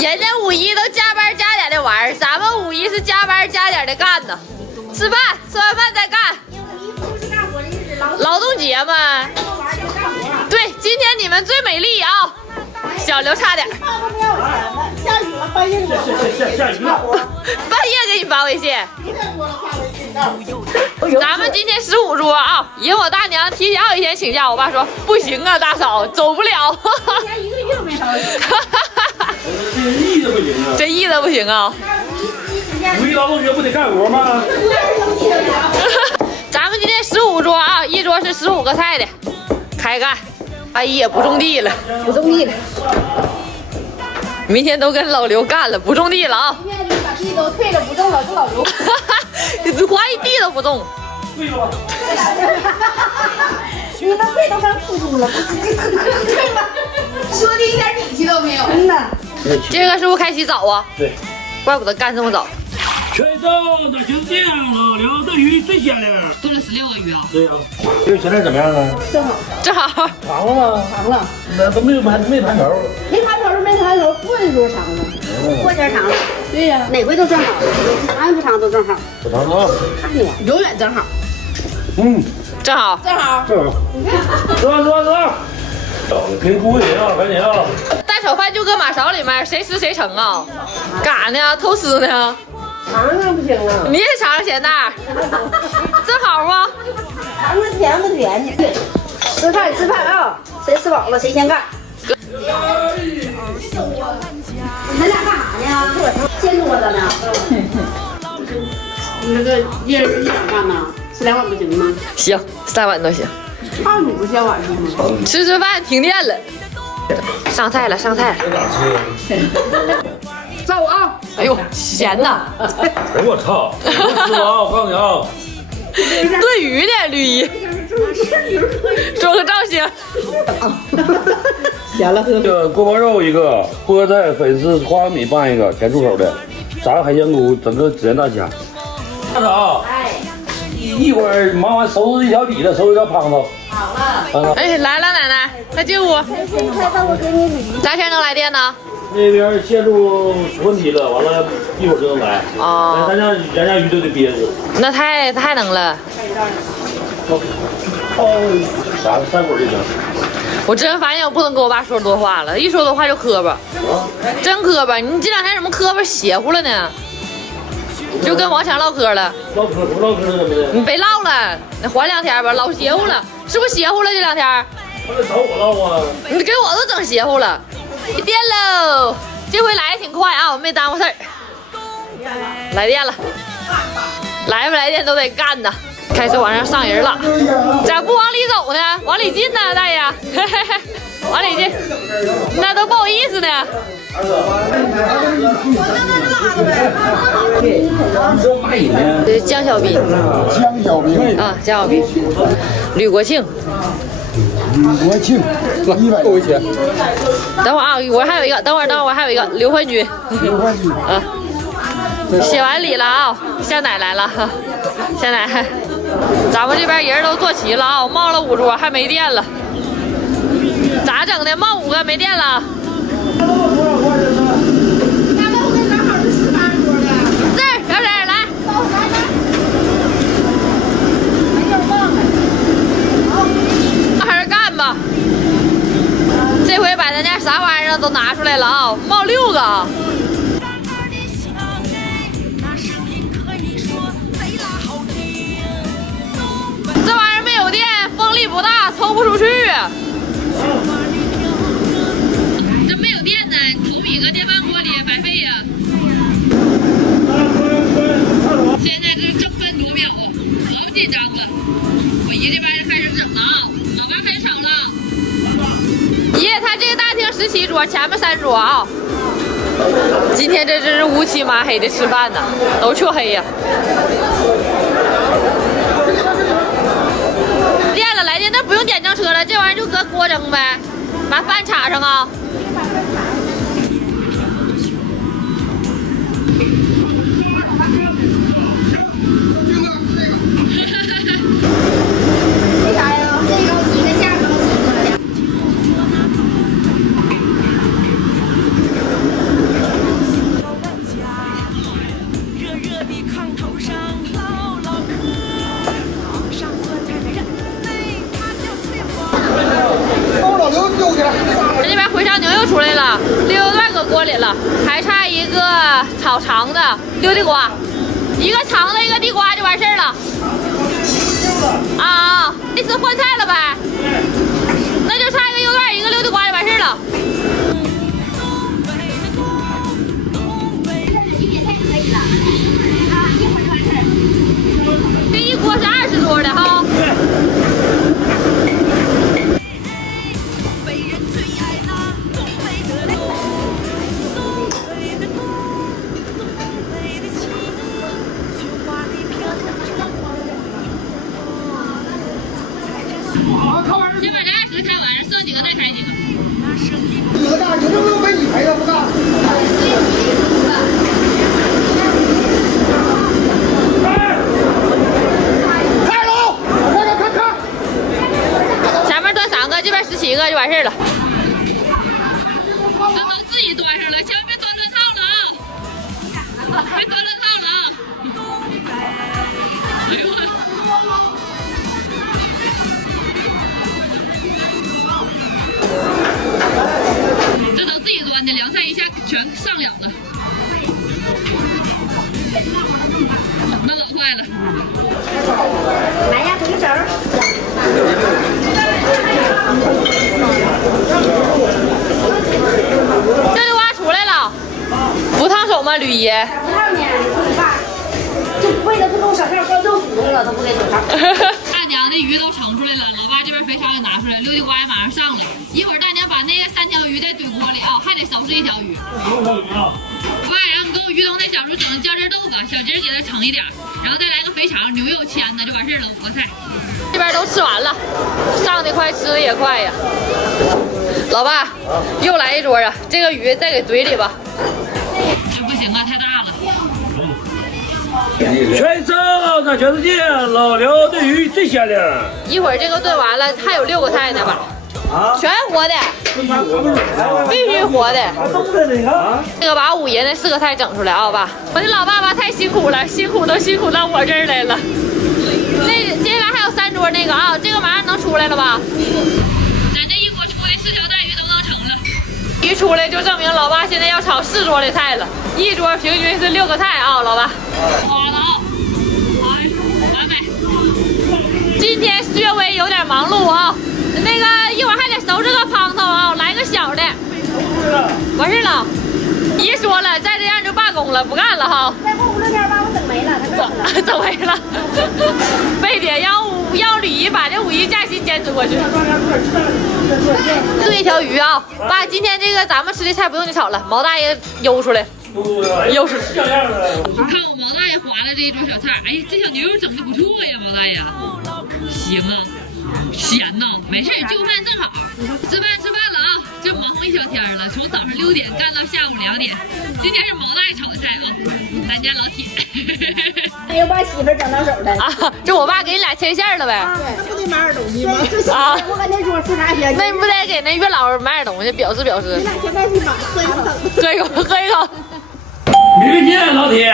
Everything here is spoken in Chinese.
人家5·1都加班加点的玩，咱们5·1是加班加点的干呢。吃饭，吃完饭再干。劳动节嘛。对，今天你们最美丽啊！小刘差点。下雨了，半夜下雨了。半夜给你发微信。咱们今天15桌啊，引我大娘提前好几天请假，我爸说不行啊，大嫂走不了。提前1个月都没少请。这意思不行啊！这意思不行啊！ 5·1劳动节不得干活吗？咱们今天15桌啊，一桌是15个菜的，开干。阿姨也不种地了，不种地了，明天都跟老刘干了，不种地了啊！明天就把地都退了，不种了，就老刘。怀疑地都不种。对了吧？你们退都上初中了，退吧？说的一点底气都没有。真的。这个是不是开洗澡啊？对。怪不得干这么早。 全州都就是这样，老刘这鱼最鲜亮。炖了16个鱼啊！对呀，这个现在怎么样啊？正好，正好。长了吗？长了。那都没盘头。没盘头是没盘头，过的时候长了。过节长了。对呀，哪回都正好，长不长都正好。不长啊。看你，永远正好。嗯，正好。正好。正好。走。评估人啊，赶紧啊！大炒饭就搁马勺里面，谁吃谁成啊？干啥呢？偷吃呢？ 尝尝不行啊！你也尝尝咸蛋，正好不？尝尝甜不甜的？吃饭啊！谁吃饱了谁先干。你们俩干啥呢？掀桌子呢？你这个一人1碗饭呢？吃2碗不行吗？行，3碗都行。怕你不下碗是吗？吃饭停电了，上菜了。照我啊！哎呦，咸呐！哎我操！不吃了啊！我告诉你啊，炖鱼呢，绿衣，做个造型。咸了喝。这个锅包肉1个，菠菜粉丝花生米拌1个，甜出口的，炸个海鲜菇，整个孜然大虾。大嫂，哎，一会儿忙完收拾一条底了，收拾条汤子。好了。哎，来了，奶奶，快进屋。开饭我给你捋。啥前能来电呢？那边线路出问题了，完了一会儿就能来。哦，咱家鱼都得憋死。那太能了。啥3滚就行。我真发现我不能跟我爸说多话了，一说多话就磕巴，真磕巴。你这2天怎么磕巴邪乎了呢？就跟王强唠嗑了。唠嗑不唠嗑怎么的？你别唠了，你缓2天吧，老邪乎了，是不是邪乎了这2天？他得找我唠啊。你给我都整邪乎了。电喽，这回来的挺快啊，我没耽误事儿。来电了，来不来电都得干呐。开始往上上人了，咋不往里走呢？往里进呢，大爷，往里进，那都不好意思呢。这是江小斌啊，江小斌，吕国庆。100多块钱。等会儿啊，我还有一个，等会儿我还有一个刘焕军。啊，写完礼了啊，香奶来了，香奶，咱们这边人都坐齐了啊，冒了5桌还没电了，咋整的？冒5个没电了。这儿，小婶儿来。这回把咱家啥玩意儿都拿出来了啊，冒6个。这玩意儿没有电，风力不大，抽不出去。这没有电呢，投米搁电饭锅里白费呀。现在这正分多秒，好紧张啊！我爷这边就开始整了啊，老爸开始炒了。爷，他这个大厅17桌，前面3桌啊。今天这真是乌漆麻黑的吃饭呢，都黢黑呀。电了，来电，那不用点正车了，这玩意儿就搁锅蒸呗，把饭插上啊。为啥呀？这高级的下高级的。了，还差一个炒长的溜地瓜，一个长的，一个地瓜就完事儿了。啊，这次换菜了呗？那就差一个油段，一个溜地瓜就完事儿了。这一锅是20桌的哈。先把这20开完，剩几个再开几个。几个大，你这都跟你赔了不干。开喽！看。前面端3个，这边17个就完事儿了。这都自己端上了，千万别端乱套了啊！别端乱套了啊！哎呦我。这都自己端的，凉菜一下全上了了，那老坏了。来呀，回手。这地瓜出来了，不烫手吗，吕姨？不烫呢，就为了这种小事关政府了，都不给整上。大娘的鱼都盛出来了，老爸这边肥肠也拿出来，溜地瓜也马上上了。一会儿大娘把那个3条鱼再怼锅里啊，还得收拾1条鱼。爸，然后你给我鱼筒在小时候整的酱汁豆子，小鸡给它盛一点，然后再来个肥肠，牛油签的就完事儿了，5个菜。这边都吃完了，上的快，吃的也快呀。老爸，又来一桌啊！这个鱼再给怼里吧。这不行啊，太大了。全省那全世界老刘的鱼最鲜亮。一会儿这个炖完了，还有6个菜呢吧？全活的，必须活的。这个把5爷那4个菜整出来啊，爸！我的老爸爸太辛苦了，辛苦到我这儿来了。那接下来还有3桌那个啊，这个马上能出来了吧？咱这一锅出的4条大鱼都能成了。一出来就证明老爸现在要炒4桌的菜了，一桌平均是6个菜啊，老爸。好了啊，完美。今天略微有点忙碌啊，那个一会儿还得收拾个汤头啊，来个小的。完事了。姨说了，再这样就罢工了，不干了哈。再过5、6天把我整没了，他整没了。非得让吕姨把这5一假期坚持过去。炖1条鱼啊，爸，今天这个咱们吃的菜不用你炒了，毛大爷悠出来。又是看我毛大爷划的这一桌小菜，哎呀，这小牛肉整的不错呀，毛大爷。行啊，咸呐，没事，就饭正好。吃饭了啊，这忙活一小天了，从早上6点干到下午2点。今天是毛大爷炒的菜啊，咱家老铁。哎呦，把媳妇整到手的啊，这我爸给你俩牵线了呗？那不得买点东西吗？啊，我搁那桌吃啥去？那你不得给那月老买点东西表示？你俩现在去买，喝一口。喝一口。明天见，老铁。